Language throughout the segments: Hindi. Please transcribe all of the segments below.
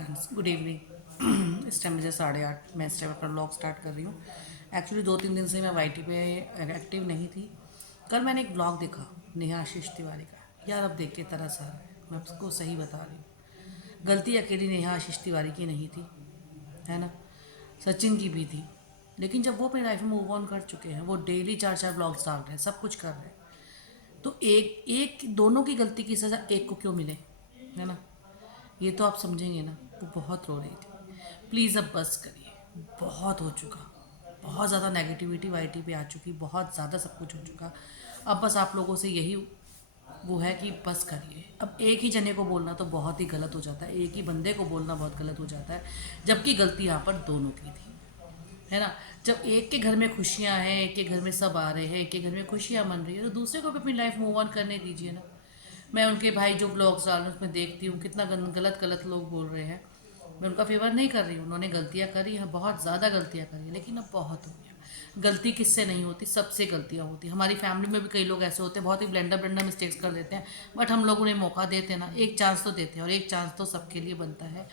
Friends, good evening. इस टाइम मुझे 8:30, मैं इस टाइम अपना ब्लॉग स्टार्ट कर रही हूँ। एक्चुअली 2-3 दिन से मैं वाईटी पे एक्टिव नहीं थी। कल मैंने एक ब्लॉग देखा नेहा आशीष तिवारी का। यार अब देख के तरस आ रहा है, मैं आपको सही बता रही हूँ। गलती अकेली नेहा आशीष तिवारी की नहीं थी, है ना, सचिन की भी थी। लेकिन जब वो अपनी लाइफ में मूव ऑन कर चुके हैं, वो डेली 4-4 ब्लॉग्स डाल रहे हैं, सब कुछ कर रहे हैं, तो एक एक दोनों की गलती की सज़ा एक को क्यों मिले, है ना। ये तो आप समझेंगे ना। वो बहुत रो रही थी। प्लीज़ अब बस करिए, बहुत हो चुका। बहुत ज़्यादा नेगेटिविटी वाईटी पे आ चुकी, बहुत ज़्यादा सब कुछ हो चुका। अब बस आप लोगों से यही वो है कि बस करिए। अब एक ही जने को बोलना तो बहुत ही गलत हो जाता है, एक ही बंदे को बोलना बहुत गलत हो जाता है, जबकि गलती यहाँ पर दोनों की थी, है ना। जब एक के घर में खुशियाँ हैं, एक के घर में सब आ रहे हैं, एक के घर में खुशियाँ मन रही है, तो दूसरे को भी अपनी लाइफ मूव ऑन करने दीजिए ना। मैं उनके भाई जो ब्लॉग्स डाल रहे हैं उसमें देखती हूँ कितना गलत गलत लोग बोल रहे हैं। मैं उनका फेवर नहीं कर रही हूँ, उन्होंने गलतियाँ करी हैं, बहुत ज़्यादा गलतियाँ करी हैं, लेकिन अब बहुत हो गया। गलती किससे नहीं होती, सबसे गलतियाँ होती। हमारी फैमिली में भी कई लोग ऐसे होते हैं, बहुत ही ब्लेंडर ब्लेंडर मिस्टेक्स कर देते हैं, बट हम लोग उन्हें मौका देते हैं ना, एक चांस तो देते हैं, और एक चांस तो सबके लिए बनता है।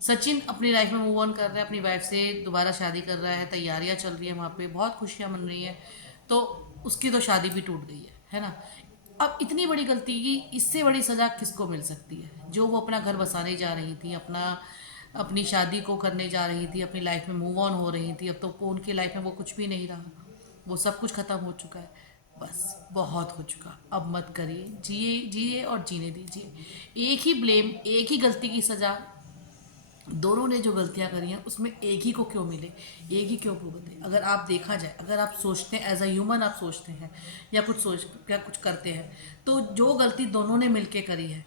सचिन अपनी लाइफ में मूव ऑन कर रहा है, अपनी वाइफ से दोबारा शादी कर रहा है, तैयारियां चल रही है, वहाँ पे बहुत खुशियां मन रही हैं, तो उसकी तो शादी भी टूट गई है ना। अब इतनी बड़ी गलती की इससे बड़ी सज़ा किसको मिल सकती है। जो वो अपना घर बसाने जा रही थी, अपनी शादी को करने जा रही थी, अपनी लाइफ में मूव ऑन हो रही थी, अब तो उनकी लाइफ में वो कुछ भी नहीं रहा, वो सब कुछ ख़त्म हो चुका है। बस बहुत हो चुका, अब मत करिए, जिए जिए और जीने दीजिए। एक ही ब्लेम, एक ही गलती की सज़ा, दोनों ने जो गलतियां करी हैं उसमें एक ही को क्यों मिले, एक ही क्यों भुगते। अगर आप देखा जाए, अगर आप सोचते हैं एज अ ह्यूमन, आप सोचते हैं या कुछ करते हैं, तो जो गलती दोनों ने मिलके करी है,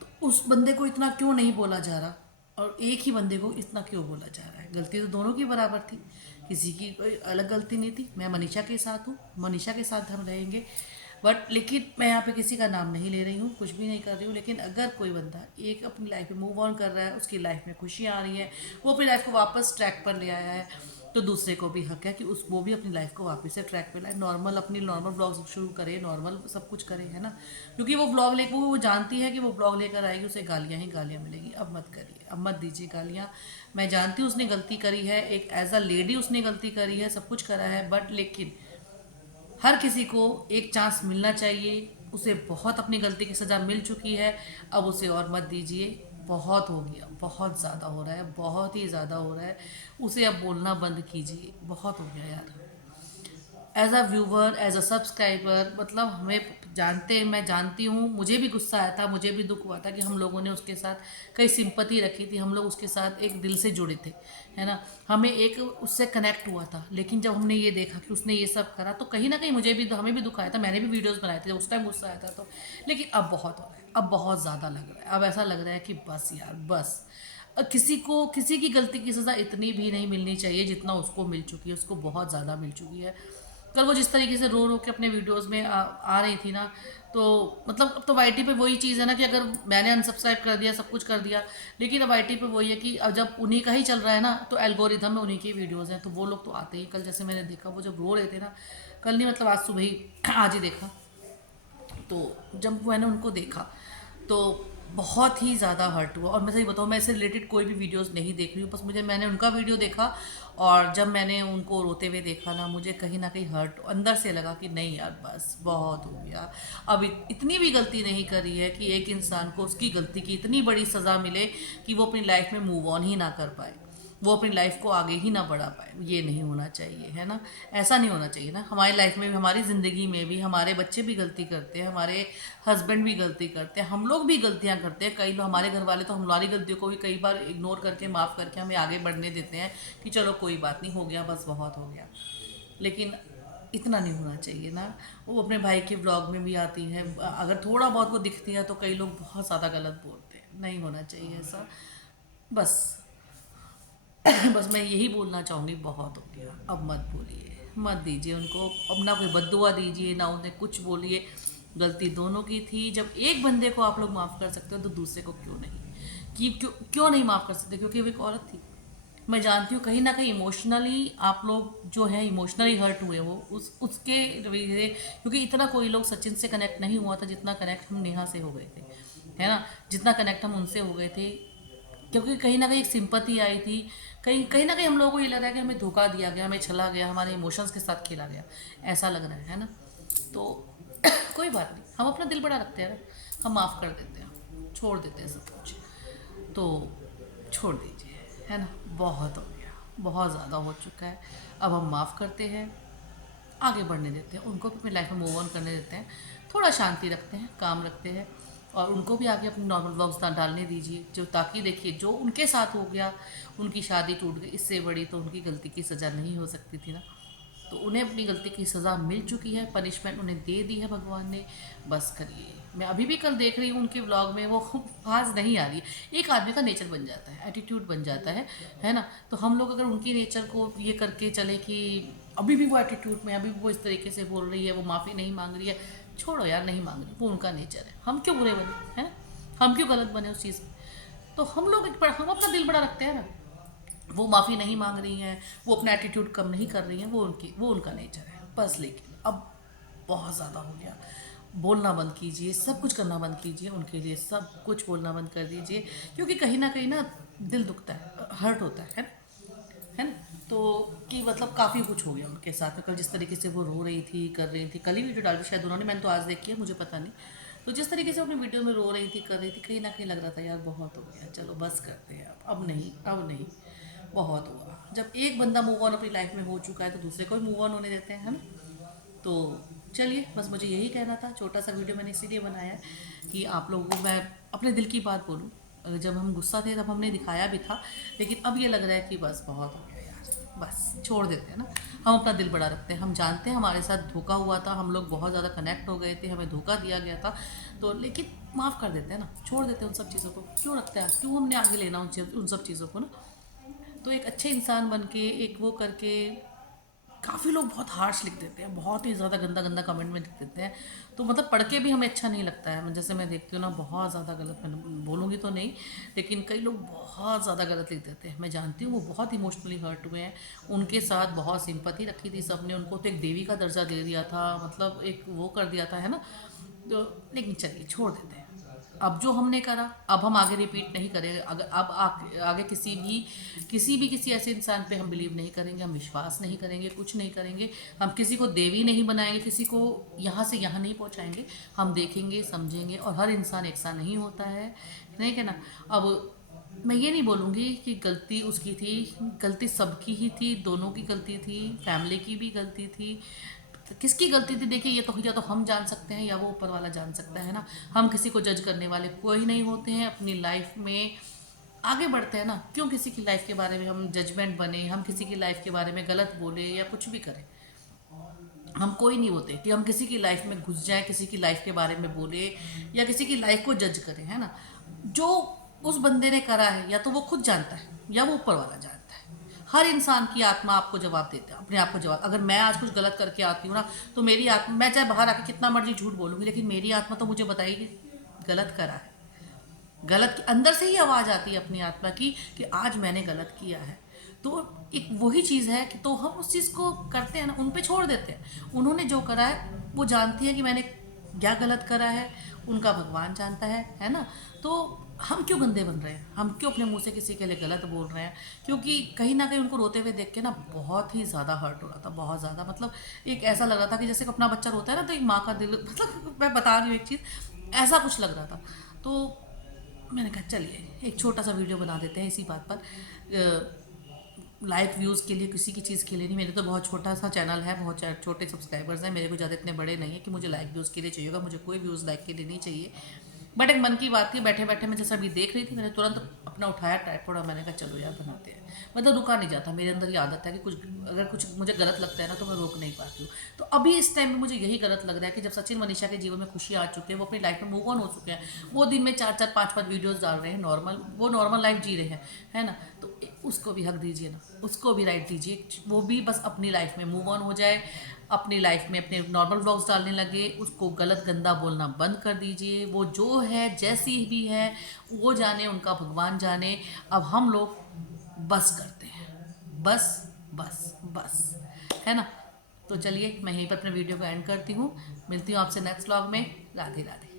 तो उस बंदे को इतना क्यों नहीं बोला जा रहा, और एक ही बंदे को इतना क्यों बोला जा रहा है। गलती तो दोनों की बराबर थी, किसी की कोई अलग गलती नहीं थी। मैं मनीषा के साथ हूँ, मनीषा के साथ हम रहेंगे, बट लेकिन मैं यहाँ पे किसी का नाम नहीं ले रही हूँ, कुछ भी नहीं कर रही हूँ। लेकिन अगर कोई बंदा एक अपनी लाइफ में मूव ऑन कर रहा है, उसकी लाइफ में खुशियाँ आ रही है, वो अपनी लाइफ को वापस ट्रैक पर ले आया है, तो दूसरे को भी हक है कि वो भी अपनी लाइफ को वापस से ट्रैक पे लाए, नॉर्मल ब्लॉग शुरू करे, नॉर्मल सब कुछ करे, है ना। क्योंकि वो ब्लॉग लेकर, वो जानती है कि वो ब्लॉग लेकर आएगी, उसे गालियाँ ही गालियाँ मिलेगी। अब मत करिए, अब मत दीजिए गालियाँ। मैं जानती हूँ उसने गलती करी है, एक एज अ लेडी उसने गलती करी है, सब कुछ करा है, बट लेकिन हर किसी को एक चांस मिलना चाहिए। उसे बहुत अपनी गलती की सज़ा मिल चुकी है, अब उसे और मत दीजिए। बहुत हो गया, बहुत ज़्यादा हो रहा है, बहुत ही ज़्यादा हो रहा है। उसे अब बोलना बंद कीजिए, बहुत हो गया यार। As a viewer, as a subscriber, मतलब मैं जानती हूँ, मुझे भी गुस्सा आया था, मुझे भी दुख हुआ था कि हम लोगों ने उसके साथ कई सिंपति रखी थी, हम लोग उसके साथ एक दिल से जुड़े थे, है ना। हमें एक उससे कनेक्ट हुआ था। लेकिन जब हमने ये देखा कि उसने ये सब करा, तो कहीं ना कहीं हमें भी दुख आया था। मैंने भी वीडियोज़ बनाए थे, उस टाइम गुस्सा आया था तो। लेकिन अब बहुत हो रहा है, अब बहुत ज़्यादा लग रहा है, अब ऐसा लग रहा है कि बस यार बस। किसी की गलती की सज़ा इतनी भी नहीं मिलनी चाहिए जितना उसको मिल चुकी है, उसको बहुत ज़्यादा मिल चुकी है। कल वो जिस तरीके से रो रो के अपने वीडियोस में आ रही थी ना, तो मतलब अब तो वाईटी पे वही चीज़ है ना कि अगर मैंने अनसब्सक्राइब कर दिया, सब कुछ कर दिया, लेकिन अब वाईटी पे वही है कि अब जब उन्हीं का ही चल रहा है ना, तो एल्गोरिथम में उन्हीं की वीडियोस हैं, तो वो लोग तो आते ही। कल जैसे मैंने देखा, वो जब रो रहे थे ना, कल नहीं मतलब आज सुबह ही आज ही देखा, तो जब मैंने उनको देखा तो बहुत ही ज़्यादा हर्ट हुआ। और मैं सही बताऊँ, मैं इससे रिलेटेड कोई भी वीडियोस नहीं देख रही हूँ, बस मैंने उनका वीडियो देखा, और जब मैंने उनको रोते हुए देखा ना, मुझे कहीं ना कहीं हर्ट अंदर से लगा कि नहीं यार बस बहुत हो गया। अब इतनी भी गलती नहीं करी है कि एक इंसान को उसकी गलती की इतनी बड़ी सज़ा मिले कि वो अपनी लाइफ में मूव ऑन ही ना कर पाए, वो अपनी लाइफ को आगे ही ना बढ़ा पाए। ये नहीं होना चाहिए, है ना। ऐसा नहीं होना चाहिए ना। हमारी लाइफ में भी, हमारी ज़िंदगी में भी हमारे बच्चे भी गलती करते हैं, हमारे हस्बैंड भी गलती करते हैं, हम लोग भी गलतियां करते हैं। कई लोग, हमारे घर वाले तो हमारी गलतियों को भी कई बार इग्नोर करके, माफ़ करके हमें आगे बढ़ने देते हैं कि चलो कोई बात नहीं, हो गया बस, बहुत हो गया। लेकिन इतना नहीं होना चाहिए ना। वो अपने भाई के व्लॉग में भी आती है, अगर थोड़ा बहुत वो दिखती है तो कई लोग बहुत ज़्यादा गलत बोलते हैं। नहीं होना चाहिए ऐसा, बस। बस मैं यही बोलना चाहूँगी, बहुत हो गया, अब मत बोलिए, मत दीजिए उनको। अब ना कोई बद्दुआ दीजिए, ना उन्हें कुछ बोलिए। गलती दोनों की थी। जब एक बंदे को आप लोग माफ़ कर सकते हो, तो दूसरे को क्यों नहीं, कि क्यों नहीं माफ़ कर सकते? क्योंकि वो एक औरत थी। मैं जानती हूँ कहीं ना कहीं इमोशनली आप लोग जो है इमोशनली हर्ट हुए हो उसके रवैये, क्योंकि इतना कोई लोग सचिन से कनेक्ट नहीं हुआ था जितना कनेक्ट हम नेहा से हो गए थे। है ना, जितना कनेक्ट हम उनसे हो गए थे, क्योंकि कहीं ना कहीं एक सिंपैथी आई थी, कहीं कहीं ना कहीं हम लोगों को ये लग रहा है कि हमें धोखा दिया गया, हमें छला गया, हमारे इमोशंस के साथ खेला गया, ऐसा लग रहा है ना। तो कोई बात नहीं, हम अपना दिल बड़ा रखते हैं ना, हम माफ़ कर देते हैं, छोड़ देते हैं सब कुछ। तो छोड़ दीजिए, है ना, बहुत हो गया, बहुत ज़्यादा हो चुका है। अब हम माफ़ करते हैं, आगे बढ़ने देते हैं, उनको भी अपनी लाइफ में मूव ऑन करने देते हैं, थोड़ा शांति रखते हैं, काम रखते हैं, और उनको भी आगे अपने नॉर्मल व्लॉग्स डालने दीजिए, जो ताकि देखिए जो उनके साथ हो गया, उनकी शादी टूट गई, इससे बड़ी तो उनकी गलती की सज़ा नहीं हो सकती थी ना। तो उन्हें अपनी गलती की सज़ा मिल चुकी है, पनिशमेंट उन्हें दे दी है भगवान ने, बस करिए। मैं अभी भी कल देख रही हूँ उनके व्लॉग में, वो आवाज़ नहीं आ रही है। एक आदमी का नेचर बन जाता है, एटीट्यूड बन जाता है ना। तो हम लोग अगर उनकी नेचर को ये करके चले कि अभी भी वो एटीट्यूड में, अभी भी वो इस तरीके से बोल रही है, वो माफ़ी नहीं मांग रही है, छोड़ो यार, नहीं मांग रही, वो उनका नेचर है, हम क्यों बुरे बने, है ना, हम क्यों गलत बने उस चीज़ में। तो हम लोग हम अपना दिल बड़ा रखते हैं ना, वो माफ़ी नहीं मांग रही हैं, वो अपना एटीट्यूड कम नहीं कर रही हैं, वो उनका नेचर है बस। लेकिन अब बहुत ज़्यादा हो गया, बोलना बंद कीजिए, सब कुछ करना बंद कीजिए उनके लिए, सब कुछ बोलना बंद कर दीजिए, क्योंकि कहीं ना कहीं ना दिल दुखता है, हर्ट होता है ना। तो कि मतलब काफ़ी कुछ हो गया उनके साथ में, कल जिस तरीके से वो रो रही थी, कर रही थी, कल ही वीडियो डाली शायद उन्होंने, मैंने तो आज देखी है, मुझे पता नहीं। तो जिस तरीके से अपनी वीडियो में रो रही थी, कर रही थी, कहीं ना कहीं लग रहा था यार बहुत हो गया, चलो बस करते हैं, अब नहीं, अब नहीं, बहुत हुआ। जब एक बंदा मूव ऑन अपनी लाइफ में हो चुका है तो दूसरे को भी मूव ऑन होने देते हैं, है ना। तो चलिए, बस मुझे यही कहना था, छोटा सा वीडियो मैंने इसीलिए बनाया है कि आप लोगों को मैं अपने दिल की बात बोलूँ। जब हम गुस्सा थे तब हमने दिखाया भी था, लेकिन अब ये लग रहा है कि बस बहुत हो गया यार, बस छोड़ देते हैं ना। हम अपना दिल बड़ा रखते हैं, हम जानते हैं हमारे साथ धोखा हुआ था, हम लोग बहुत ज़्यादा कनेक्ट हो गए थे, हमें धोखा दिया गया था, तो लेकिन माफ़ कर देते हैं ना, छोड़ देते हैं उन सब चीज़ों को, क्यों रखते हैं, क्यों हमने आगे लेना उन सब चीज़ों को ना। तो एक अच्छे इंसान बन के, एक वो करके, काफ़ी लोग बहुत हार्श लिख देते हैं, बहुत ही ज़्यादा गंदा गंदा कमेंट में लिख देते हैं, तो मतलब पढ़ के भी हमें अच्छा नहीं लगता है। जैसे मैं देखती हूँ ना, बहुत ज़्यादा गलत, मैं बोलूँगी तो नहीं, लेकिन कई लोग बहुत ज़्यादा गलत लिख देते हैं। मैं जानती हूँ वो बहुत इमोशनली हर्ट हुए हैं, उनके साथ बहुत सिंपैथी रखी थी सबने, उनको तो एक देवी का दर्जा दे दिया था, मतलब एक वो कर दिया था, है ना। तो लेकिन चलिए, छोड़ देते हैं। अब जो हमने करा, अब हम आगे रिपीट नहीं करेंगे। अगर अब आगे किसी ऐसे इंसान पे हम बिलीव नहीं करेंगे, हम विश्वास नहीं करेंगे, कुछ नहीं करेंगे। हम किसी को देवी नहीं बनाएंगे, किसी को यहाँ से यहाँ नहीं पहुँचाएंगे। हम देखेंगे, समझेंगे, और हर इंसान एक सा नहीं होता है, नहीं है ना। अब मैं ये नहीं बोलूँगी कि गलती उसकी थी, गलती सबकी ही थी, दोनों की गलती थी, फैमिली की भी गलती थी। तो किसकी गलती थी देखिए, ये तो या तो हम जान सकते हैं या वो ऊपर वाला जान सकता है ना। हम किसी को जज करने वाले कोई नहीं होते हैं, अपनी लाइफ में आगे बढ़ते हैं ना, क्यों किसी की लाइफ के बारे में हम जजमेंट बने, हम किसी की लाइफ के बारे में गलत बोले या कुछ भी करें। हम कोई नहीं होते कि हम किसी की लाइफ में घुस जाएं, किसी की लाइफ के बारे में बोले या किसी की लाइफ को जज करें, है ना। जो उस बंदे ने करा है, या तो वो खुद जानता है या वो ऊपर वाला जानता है। हर इंसान की आत्मा आपको जवाब देता है, अपने आप को जवाब। अगर मैं आज कुछ गलत करके आती हूँ ना, तो मेरी आत्मा, मैं चाहे बाहर आके कितना मर्जी झूठ बोलूँगी, लेकिन मेरी आत्मा तो मुझे बताएगी गलत करा है। गलत अंदर से ही आवाज़ आती है अपनी आत्मा की कि आज मैंने गलत किया है। तो एक वही चीज़ है कि तो हम उस चीज़ को करते हैं ना, उन पे छोड़ देते हैं। उन्होंने जो करा है, वो जानती है कि मैंने क्या गलत करा है, उनका भगवान जानता है ना। तो हम क्यों गंदे बन रहे हैं, हम क्यों अपने मुंह से किसी के लिए गलत बोल रहे हैं। क्योंकि कहीं ना कहीं उनको रोते हुए देख के ना बहुत ही ज़्यादा हर्ट हो रहा था, बहुत ज़्यादा, मतलब एक ऐसा लग रहा था कि जैसे अपना बच्चा रोता है ना, तो एक माँ का दिल, मतलब मैं बता रही हूँ एक चीज़, ऐसा कुछ लग रहा था। तो मैंने कहा चलिए एक छोटा सा वीडियो बना देते हैं इसी बात पर। लाइक व्यूज़ के लिए, किसी की चीज़ के लिए नहीं, मेरे तो बहुत छोटा सा चैनल है, बहुत छोटे सब्सक्राइबर्स हैं मेरे को, ज़्यादा इतने बड़े नहीं है कि मुझे लाइक व्यूज़ के लिए चाहिए होगा, मुझे कोई व्यूज़ लाइक के लिए नहीं चाहिए। बट एक मन की बात थी, बैठे बैठे मैं जैसे अभी देख रही थी, मैंने तुरंत अपना उठाया ट्राइपॉड और मैंने कहा चलो यार बनाते हैं। मतलब रुका नहीं जाता, मेरे अंदर ये आदत है कि अगर कुछ मुझे गलत लगता है ना, तो मैं रोक नहीं पाती हूँ। तो अभी इस टाइम में मुझे यही गलत लग रहा है कि जब सचिन मनीषा के जीवन में खुशी आ चुकी है, वो अपनी लाइफ में मूव ऑन हो चुके हैं, वो दिन में 4-4 5-5 वीडियोज़ डाल रहे हैं, नॉर्मल, वो नॉर्मल लाइफ जी रहे हैं, है ना। तो उसको भी हक दीजिए ना, उसको भी राइट दीजिए, वो भी बस अपनी लाइफ में मूव ऑन हो जाए, अपनी लाइफ में अपने नॉर्मल व्लॉग्स डालने लगे, उसको गलत गंदा बोलना बंद कर दीजिए। वो जो है, जैसी भी है, वो जाने, उनका भगवान जाने। अब हम लोग बस करते हैं, बस बस बस, है ना। तो चलिए मैं यहीं पर अपने वीडियो को एंड करती हूँ, मिलती हूँ आपसे नेक्स्ट व्लॉग में। राधे राधे।